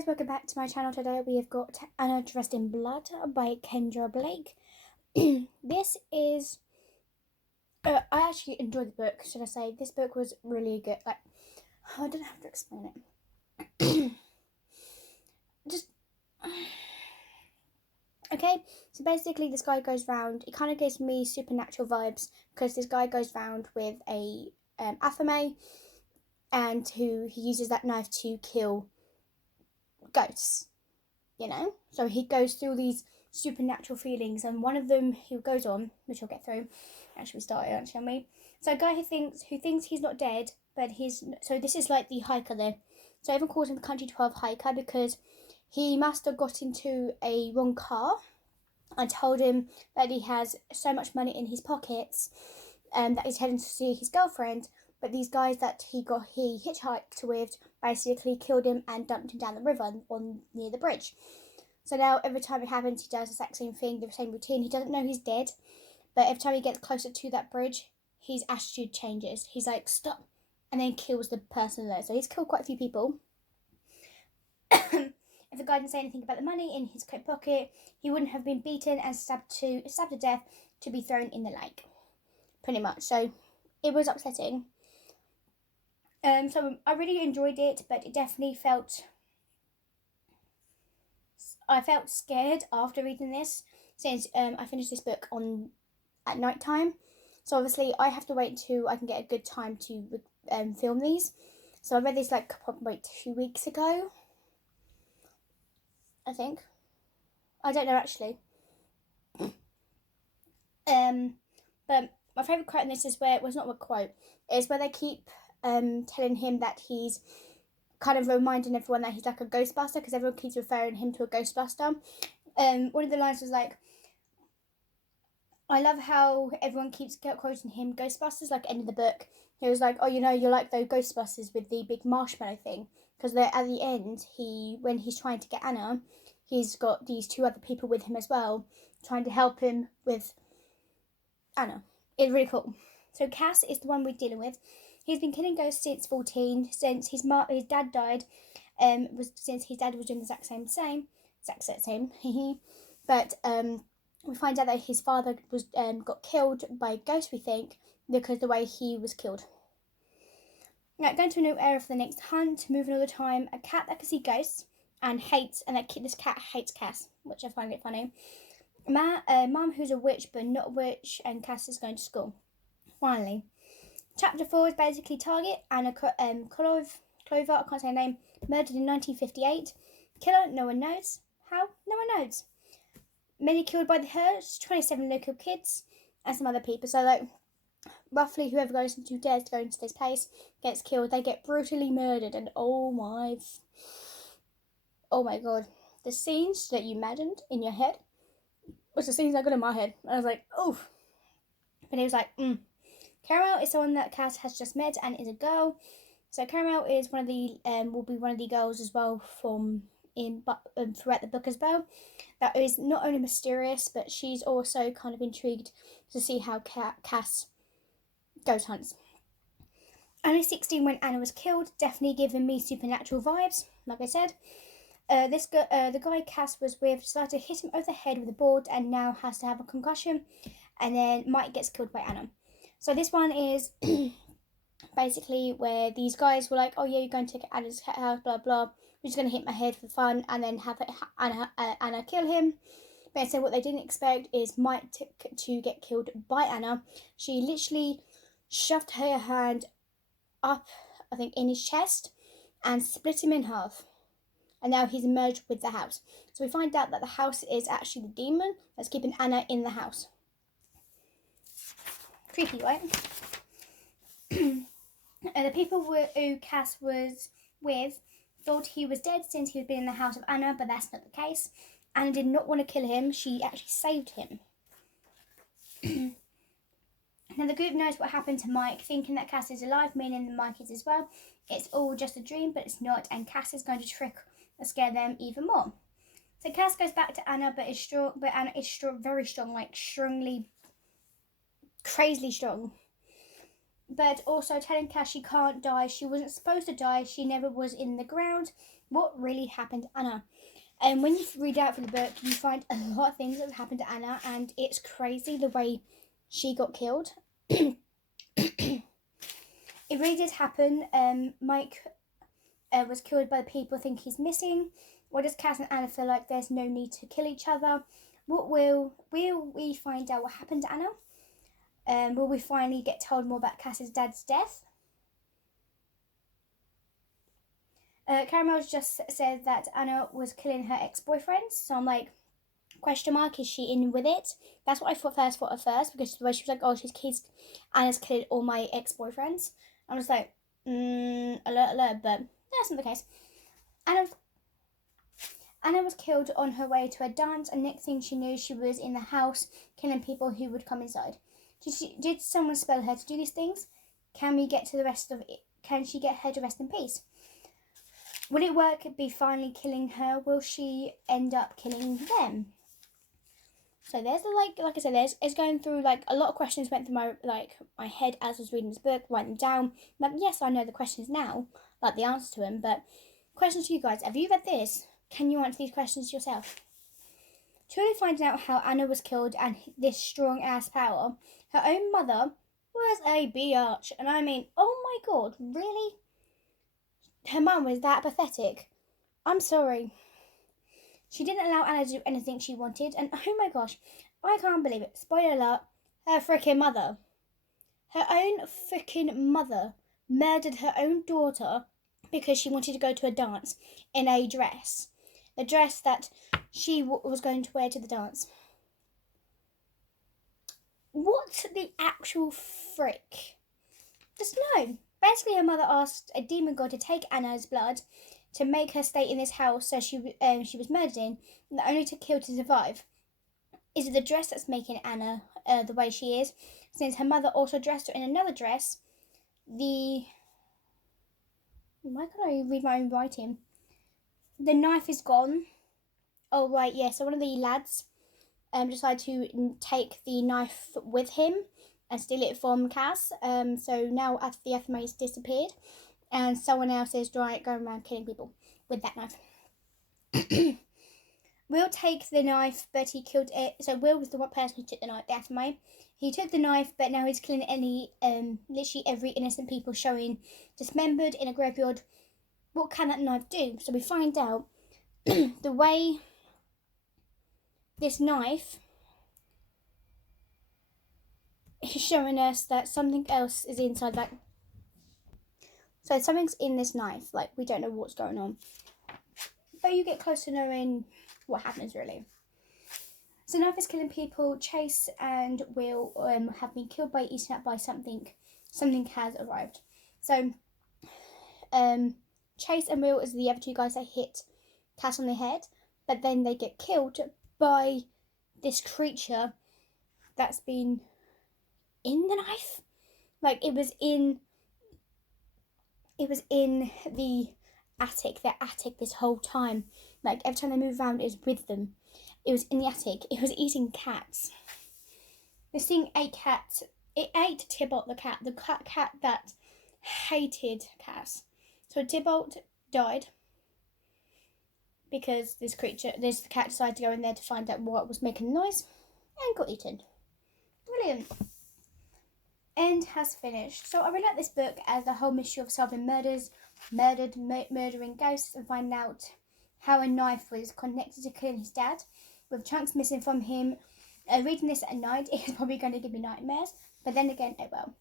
guys, welcome back to my channel. Today we have got Anna Dressed in Blood by Kendare. This is, I actually enjoyed the book, should I say. This book was really good. Like, I don't have to explain it. Just, okay, so basically this guy goes round, it kind of gives me supernatural vibes, because this guy goes round with a affame, and he uses that knife to kill ghosts, you know? So he goes through these supernatural feelings, and one of them he goes on, which I'll get through. Actually, we started, actually, me. So a guy who thinks he's not dead, but so this is like the hiker there. So everyone calls him the Country 12 hiker because he must have got into a wrong car and told him that he has so much money in his pockets and that he's heading to see his girlfriend. But these guys that he hitchhiked with basically killed him and dumped him down the river near the bridge. So now every time it happens, he does the exact same thing, the same routine. He doesn't know he's dead, but every time he gets closer to that bridge, his attitude changes. He's like, stop, and then kills the person there. So he's killed quite a few people. If the guy didn't say anything about the money in his coat pocket, he wouldn't have been beaten and stabbed to death to be thrown in the lake. Pretty much. So it was upsetting. So I really enjoyed it, but it definitely I felt scared after reading this, since I finished this book at night time. So obviously I have to wait until I can get a good time to film these. So I read this like probably 2 weeks ago, I think. I don't know actually. But my favourite quote in this is where, well, it's not a quote, it's where they keep telling him that he's kind of reminding everyone that he's like a ghostbuster, because everyone keeps referring him to a ghostbuster. One of the lines was like, I love how everyone keeps quoting him Ghostbusters, like end of the book. He was like, oh, you know, you're like those Ghostbusters with the big marshmallow thing. Because at the end, when he's trying to get Anna, he's got these two other people with him as well, trying to help him with Anna. It's really cool. So Cass is the one we're dealing with. He's been killing ghosts since 14, since his dad died. Since his dad was doing the exact same. But we find out that his father was got killed by a ghost, we think, because the way he was killed. Now, going to a new area for the next hunt, moving all the time. A cat that can see ghosts and this cat hates Cass, which I find it funny. Mum who's a witch but not a witch, and Cass is going to school. Finally, chapter 4 is basically target Anna Clover, I can't say her name, murdered in 1958. Killer, no one knows. How? No one knows. Many killed by the hers, 27 local kids, and some other people. So, like, roughly who dares to go into this place gets killed. They get brutally murdered, and oh my god, the scenes that you imagined in your head was the scenes I got in my head. And I was like, oof. But he was like, Caramel is someone that Cass has just met and is a girl. So Caramel is will be one of the girls as well throughout the book as well. That is not only mysterious, but she's also kind of intrigued to see how Cass ghost hunts. Only 16 when Anna was killed, definitely giving me supernatural vibes, like I said. The guy Cass was with decided to hit him over the head with a board and now has to have a concussion, and then Mike gets killed by Anna. So this one is basically where these guys were like, oh yeah, you're going to take Anna's house, blah blah, we're just going to hit my head for fun, and then have Anna kill him. But so what they didn't expect is Mike to get killed by Anna. She literally shoved her hand up, I think, in his chest and split him in half. And now he's emerged with the house. So we find out that the house is actually the demon that's keeping Anna in the house. Creepy, right? The people who Cass was with thought he was dead since he had been in the house of Anna, but that's not the case. Anna did not want to kill him. She actually saved him. Now the group knows what happened to Mike, thinking that Cass is alive, meaning that Mike is as well. It's all just a dream, but it's not, and Cass is going to trick or scare them even more. So Cass goes back to Anna, but Anna is very strong, like strongly, crazily strong. But also telling Cass she can't die. She wasn't supposed to die. She never was in the ground. what really happened to Anna. And when you read out from the book, you find a lot of things that happened to Anna, and it's crazy the way she got killed. It really did happen. Mike was killed by the people think he's missing. Or does Cass and Anna feel like there's no need to kill each other? What will we find out what happened to Anna? Will we finally get told more about Cass's dad's death? Caramel just said that Anna was killing her ex-boyfriends, so I'm like, question mark, is she in with it? That's what I thought at first, because the way she was like, oh, Anna's killing all my ex-boyfriends. I was like, alert, but that's not the case. Anna was killed on her way to a dance, and next thing she knew, she was in the house killing people who would come inside. Did someone spell her to do these things? Can we get to the rest of it? Can she get her to rest in peace? Will it work be finally killing her? Will she end up killing them? So there's like I said, it's going through like a lot of questions went through my head as I was reading this book, writing them down. Like, yes, I know the questions now, like the answers to them, but questions to you guys. Have you read this? Can you answer these questions yourself? Truly finding out how Anna was killed and this strong ass power. Her own mother was a biatch, and I mean, oh my god, really? Her mum was that pathetic. I'm sorry. She didn't allow Anna to do anything she wanted, and oh my gosh, I can't believe it. Spoiler alert, her freaking mother. Her own freaking mother murdered her own daughter because she wanted to go to a dance in a dress. The dress that she was going to wear to the dance. What the actual frick? Just no. Basically, her mother asked a demon god to take Anna's blood to make her stay in this house so she was murdered in, and only to kill to survive. Is it the dress that's making Anna the way she is? Since her mother also dressed her in another dress, why can't I read my own writing? The knife is gone. Oh, right, yeah, so one of the lads decided to take the knife with him and steal it from Cass. So now after the FMA's disappeared, and someone else is going around killing people with that knife. Will take the knife, but he killed it. So Will was the one person who took the knife, the FMA. He took the knife, but now he's killing literally every innocent people showing dismembered in a graveyard. What can that knife do? So we find out the way this knife is showing us that something else is inside that. So something's in this knife, like we don't know what's going on. But you get close to knowing what happens really. So knife is killing people. Chase and Will have been killed by eaten up by something. Something has arrived. So Chase and Will is the other two guys that hit Cass on the head, but then they get killed by this creature that's been in the knife. Like it was in the attic this whole time. Like every time they move around, it was with them. It was in the attic. It was eating cats. This thing ate cats. It ate Tybalt the cat that hated Cass. So Tybalt died because this cat decided to go in there to find out what was making the noise and got eaten. Brilliant. End has finished. So I really like this book as the whole mystery of solving murdering ghosts and finding out how a knife was connected to killing his dad with chunks missing from him. Reading this at night is probably going to give me nightmares, but then again, oh well.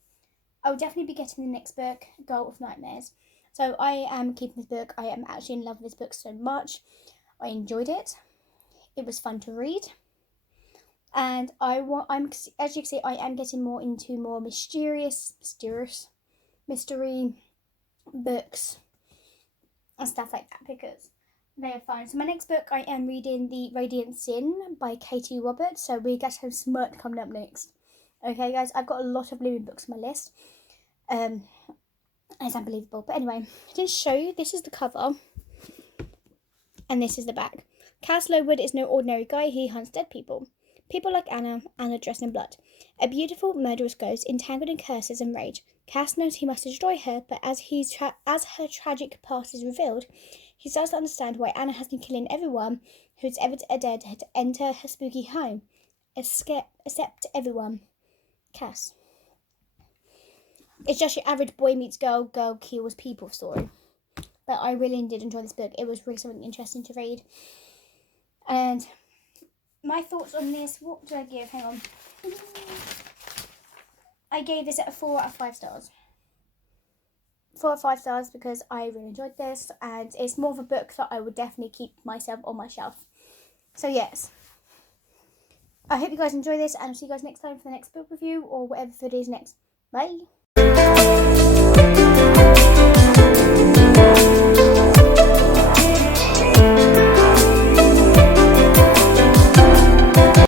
I will definitely be getting the next book, Girl of Nightmares. So I am keeping this book. I am actually in love with this book so much. I enjoyed it. It was fun to read. And as you can see, I am getting more into more mystery books and stuff like that because they are fun. So my next book, I am reading The Radiant Sin by Katie Roberts. So we get some smut coming up next. Okay, guys, I've got a lot of Living books on my list. It's unbelievable. But anyway, I didn't show you. This is the cover. And this is the back. Cass Lowood is no ordinary guy. He hunts dead people. People like Anna dressed in blood. A beautiful, murderous ghost entangled in curses and rage. Cass knows he must destroy her, but as her tragic past is revealed, He starts to understand why Anna has been killing everyone who's ever dared to enter her spooky home, except everyone. Cass. It's just your average boy meets girl, girl kills people story. But I really did enjoy this book. It was really something interesting to read. And my thoughts on this, what do I give? Hang on. I gave this a 4 out of 5 stars. 4 out of 5 stars because I really enjoyed this, and it's more of a book that I would definitely keep myself on my shelf. So yes, I hope you guys enjoy this, and I'll see you guys next time for the next book review or whatever it is next. Bye.